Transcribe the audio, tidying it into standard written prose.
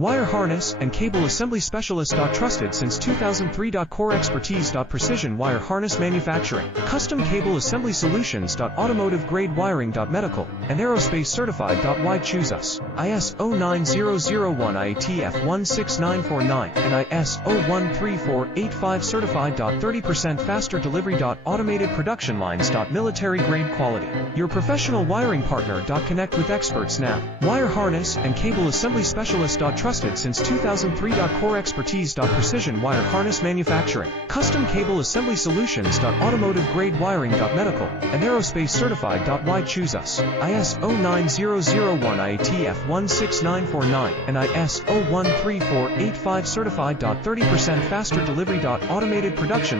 Wire harness and cable assembly specialist. Trusted since 2003. Core expertise. Precision wire harness manufacturing. Custom cable assembly solutions. Automotive grade wiring. Medical and aerospace certified. Why choose us? ISO 9001 IATF 16949 and ISO 13485 certified. 30% faster delivery. Automated production lines. Military grade quality. Your professional wiring partner. Connect with experts now. Wire harness and cable assembly specialist. Trusted since 2003. Core expertise. Precision wire harness manufacturing. Custom cable assembly solutions. Automotive grade wiring. Medical and aerospace certified. Why choose us? ISO 9001 IATF 16949 and ISO 13485 certified. 30% faster delivery. Automated production